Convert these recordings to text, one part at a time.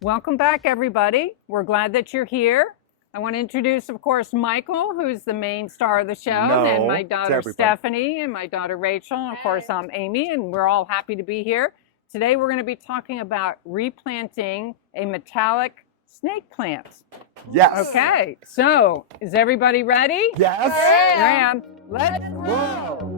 Welcome back, everybody. We're glad that you're here. I want to introduce, of course, Michael, who's the main star of the show, and my daughter Stephanie, and my daughter Rachel, and of course I'm Amy, and we're all happy to be here. Today we're going to be talking about replanting a metallic snake plant. Yes. Okay, so is everybody ready? Yes. Graham, let's go.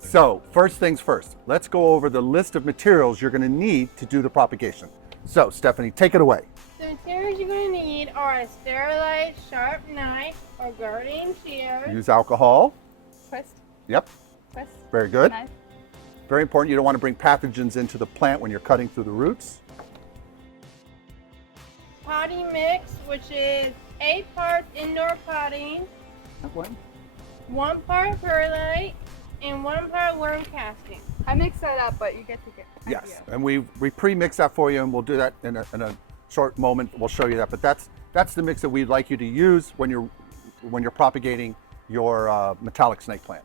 So first things first, let's go over the list of materials you're going to need to do the propagation. So Stephanie, take it away. The materials you're going to need are a sterilized sharp knife or gardening shears. Use alcohol. Twist. Yep. Twist. Very good. Knife. Very important. You don't want to bring pathogens into the plant when you're cutting through the roots. Potting mix, which is 8 parts indoor potting, 1 part perlite, and 1 part worm casting. I mixed that up, but you get to get. Yes, and we pre-mix that for you, and we'll do that in a short moment. We'll show you that, but that's the mix that we'd like you to use when you're propagating your metallic snake plant.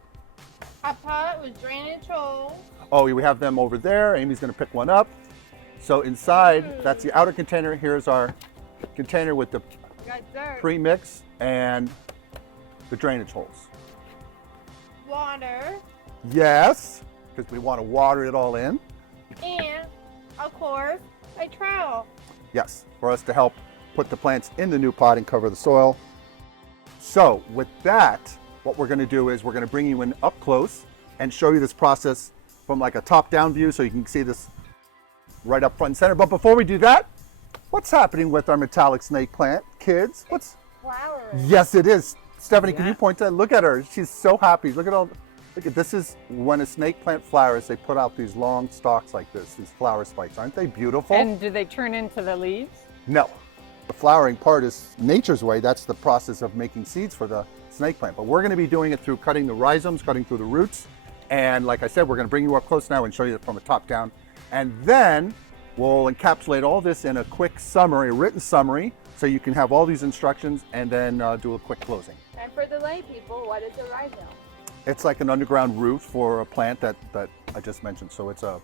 A pot with drainage holes. Oh, we have them over there. Amy's going to pick one up. So inside, that's the outer container. Here's our container with the pre-mix and the drainage holes. Water. Yes, because we want to water it all in. And, of course, a trowel. Yes, for us to help put the plants in the new pot and cover the soil. So with that, what we're going to do is we're going to bring you in up close and show you this process from like a top-down view so you can see this right up front and center. But before we do that, what's happening with our metallic snake plant, kids? What's flowers? Yes, it is. Stephanie, can you point to that? Look at her. She's so happy. Look at this is when a snake plant flowers, they put out these long stalks like this, these flower spikes. Aren't they beautiful? And do they turn into the leaves? No. The flowering part is nature's way. That's the process of making seeds for the snake plant. But we're going to be doing it through cutting the rhizomes, cutting through the roots. And like I said, we're going to bring you up close now and show you it from a top down. And then we'll encapsulate all this in a quick summary, a written summary, so you can have all these instructions and then do a quick closing. And for the lay people, what is a rhizome? It's like an underground root for a plant that I just mentioned. So it's a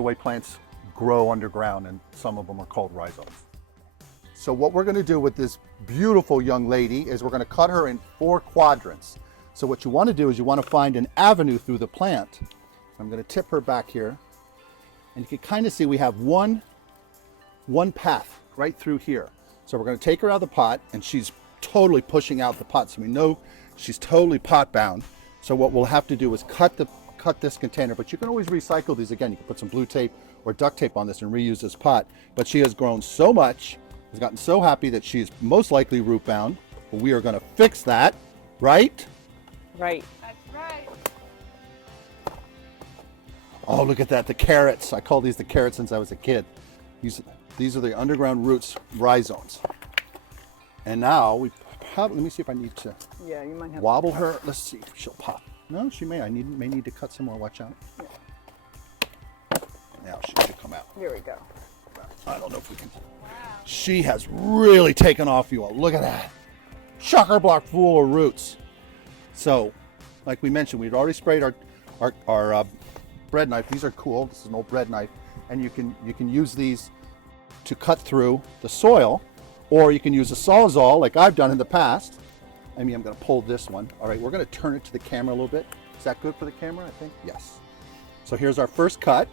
way plants grow underground, and some of them are called rhizomes. So what we're going to do with this beautiful young lady is we're going to cut her in 4 quadrants. So what you want to do is you want to find an avenue through the plant. I'm going to tip her back here, and you can kind of see we have one path right through here. So we're going to take her out of the pot, and she's totally pushing out the pot, so we know she's totally pot bound. So what we'll have to do is cut this container, but you can always recycle these again. You can put some blue tape or duct tape on this and reuse this pot. But she has grown so much, has gotten so happy that she's most likely root bound. But we are going to fix that, right? Right. That's right. Oh, look at that, the carrots. I call these the carrots since I was a kid. These are the underground roots, rhizomes. And now let me see if I need to You might have wobble her. Let's see if she'll pop. No, she may. I may need to cut some more. Watch out. Yeah. Now she should come out. Here we go. I don't know if we can. Wow. She has really taken off, you all. Look at that. Chocker block full of roots. So, like we mentioned, we'd already sprayed our bread knife. These are cool. This is an old bread knife, and you can use these to cut through the soil, or you can use a Sawzall like I've done in the past. I mean, I'm going to pull this one. All right, we're going to turn it to the camera a little bit. Is that good for the camera, I think? Yes. So here's our first cut.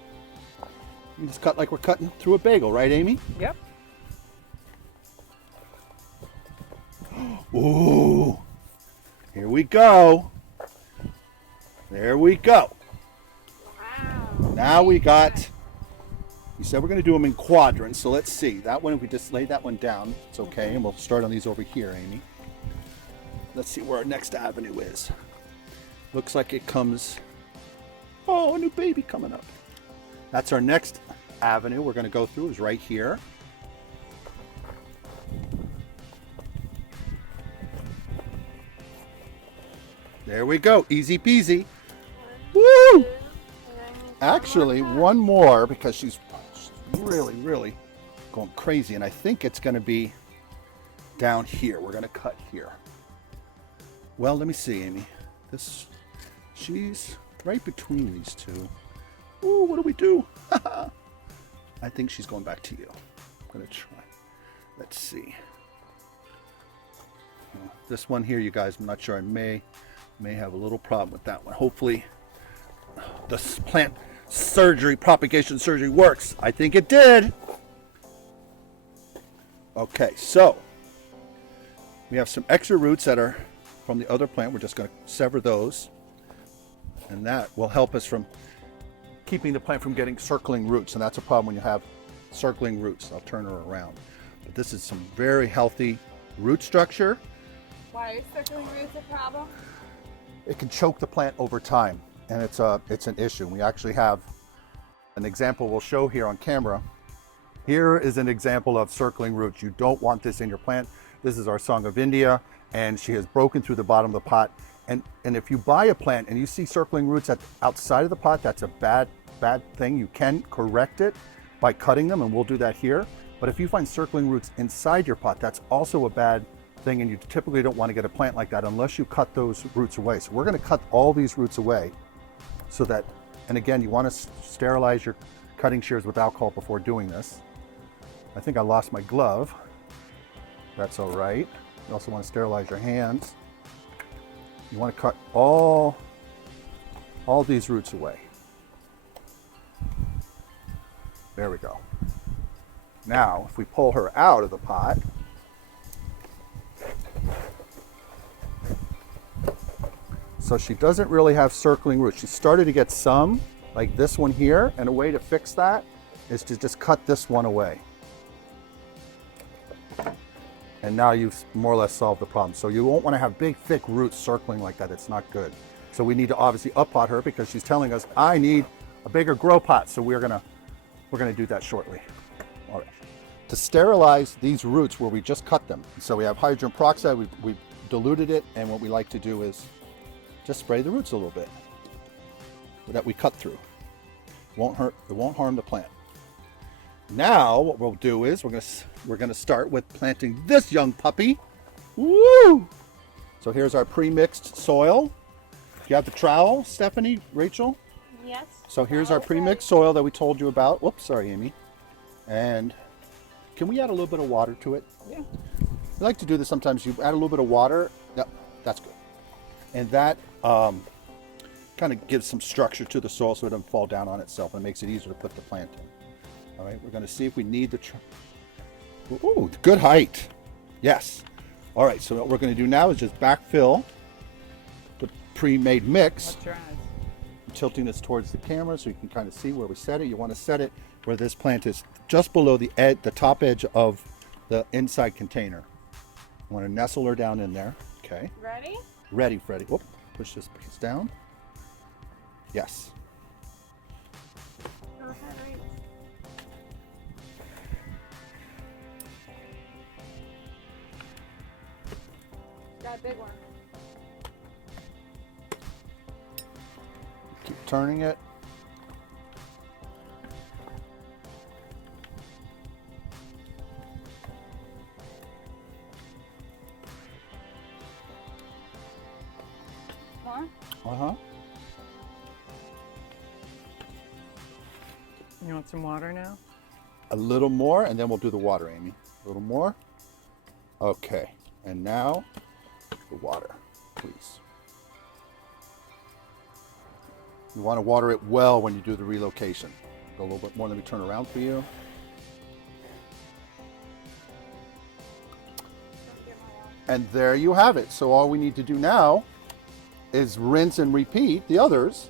You just cut like we're cutting through a bagel, right, Amy? Yep. Ooh. Here we go. There we go. Wow. Now we got, you said we're going to do them in quadrants, so let's see. That one, if we just lay that one down, it's okay, and we'll start on these over here, Amy. Let's see where our next avenue is. Looks like it comes, oh, a new baby coming up. That's our next avenue we're going to go through, is right here. There we go. Easy peasy. One, Woo! two, and then you got Actually, more one more because she's really, really going crazy. And I think it's going to be down here. We're going to cut here. Well, let me see, Amy. She's right between these two. Ooh, what do we do? I think she's going back to you. I'm going to try. Let's see. This one here, you guys, I'm not sure. I may have a little problem with that one. Hopefully, this plant surgery, propagation surgery works. I think it did. Okay, so we have some extra roots that are from the other plant. We're just going to sever those, and that will help us from keeping the plant from getting circling roots. And that's a problem when you have circling roots. I'll turn her around. But this is some very healthy root structure. Why is circling roots a problem? It can choke the plant over time, and it's an issue. We actually have an example we'll show here on camera. Here is an example of circling roots. You don't want this in your plant. This is our Song of India, and she has broken through the bottom of the pot. And if you buy a plant and you see circling roots outside of the pot, that's a bad thing. You can correct it by cutting them, and we'll do that here. But if you find circling roots inside your pot, that's also a bad thing, and you typically don't want to get a plant like that unless you cut those roots away. So we're going to cut all these roots away so that, and again, you want to sterilize your cutting shears with alcohol before doing this. I think I lost my glove. That's all right. You also want to sterilize your hands. You want to cut all these roots away. There we go. Now, if we pull her out of the pot, so she doesn't really have circling roots. She started to get some, like this one here, and a way to fix that is to just cut this one away. And now you've more or less solved the problem. So you won't want to have big, thick roots circling like that. It's not good. So we need to obviously up-pot her because she's telling us, I need a bigger grow pot. So we're gonna do that shortly. All right. To sterilize these roots where we just cut them. So we have hydrogen peroxide, we diluted it, and what we like to do is just spray the roots a little bit that we cut through. It won't harm the plant. Now what we'll do is we're gonna start with planting this young puppy. Woo! So here's our pre-mixed soil. Do you have the trowel, Stephanie, Rachel? Yes. So here's our pre-mixed soil that we told you about. Whoops, sorry, Amy. And can we add a little bit of water to it? Yeah. We like to do this sometimes. You add a little bit of water. Yep, that's good. And that kind of gives some structure to the soil so it doesn't fall down on itself, and it makes it easier to put the plant in. All right, we're going to see if we need the... Ooh, good height. Yes. All right, so what we're going to do now is just backfill the pre-made mix. What's your eyes? I'm tilting this towards the camera so you can kind of see where we set it. You want to set it where this plant is just below the top edge of the inside container. You want to nestle her down in there. Okay. Ready? Ready, Freddie. Whoop, push this piece down. Yes. Go ahead, Reese. That big one. Keep turning it. More? Uh-huh. You want some water now? A little more, and then we'll do the water, Amy. A little more. Okay. And now, the water, please. You want to water it well when you do the relocation. Go a little bit more. Let me turn around for you. And there you have it. So all we need to do now is rinse and repeat the others,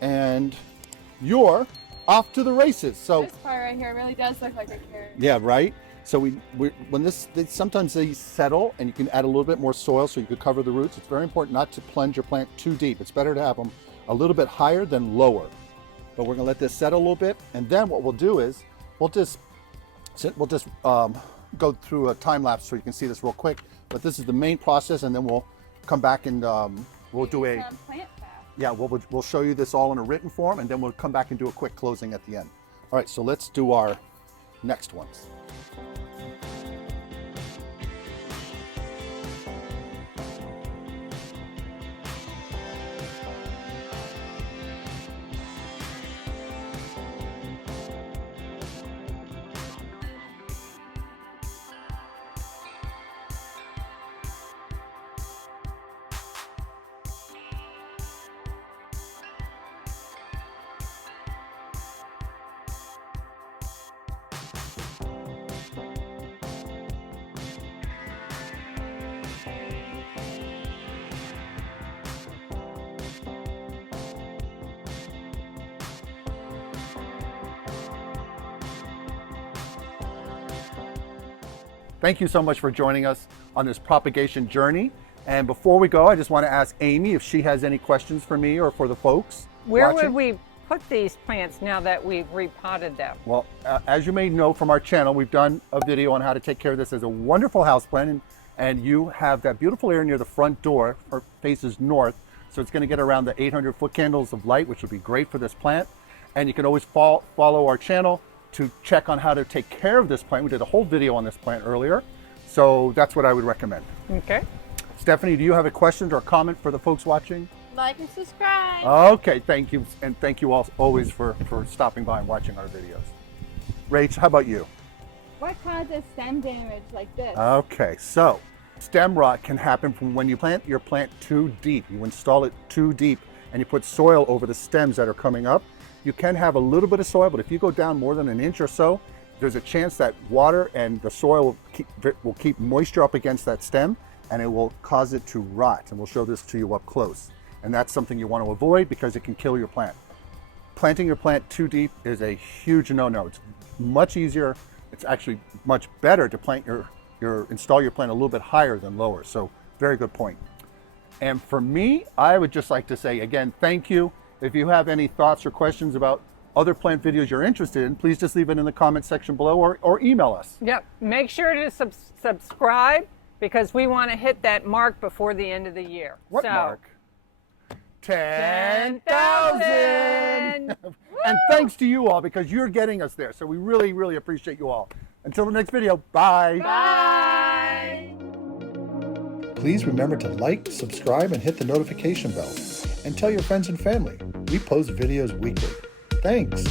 and you're off to the races. So This part right here really does look like a carrot. yeah, right. So sometimes they settle, and you can add a little bit more soil so you could cover the roots. It's very important not to plunge your plant too deep. It's better to have them a little bit higher than lower. But we're gonna let this settle a little bit, and then what we'll do is we'll just go through a time lapse so you can see this real quick. But this is the main process, and then we'll come back and we'll do a, plant path. yeah, we'll show you this all in a written form, and then we'll come back and do a quick closing at the end. All right, so let's do our next ones. Thank you so much for joining us on this propagation journey. And before we go, I just want to ask Amy if she has any questions for me or for the folks Where watching. would we put these plants now that we've repotted them? Well, as you may know from our channel, we've done a video on how to take care of this as a wonderful houseplant, and you have that beautiful area near the front door, or faces north, so it's going to get around the 800 foot candles of light, which would be great for this plant. And you can always follow our channel to check on how to take care of this plant. We did a whole video on this plant earlier, so that's what I would recommend. Okay. Stephanie, do you have a question or a comment for the folks watching? Like and subscribe. Okay, thank you, and thank you all always for stopping by and watching our videos. Rach, how about you? What causes stem damage like this? Okay, so stem rot can happen from when you plant your plant too deep. You install it too deep and you put soil over the stems that are coming up. You can have a little bit of soil, but if you go down more than an inch or so, there's a chance that water and the soil will keep moisture up against that stem, and it will cause it to rot. And we'll show this to you up close. And that's something you want to avoid because it can kill your plant. Planting your plant too deep is a huge no-no. It's much easier. It's actually much better to plant install your plant a little bit higher than lower. So very good point. And for me, I would just like to say again, thank you. If you have any thoughts or questions about other plant videos you're interested in, please just leave it in the comment section below or email us. Yep. Make sure to subscribe because we want to hit that mark before the end of the year. What mark? 10,000! And thanks to you all because you're getting us there. So we really, really appreciate you all. Until the next video, bye. Bye. Please remember to like, subscribe, and hit the notification bell. And tell your friends and family. We post videos weekly. Thanks.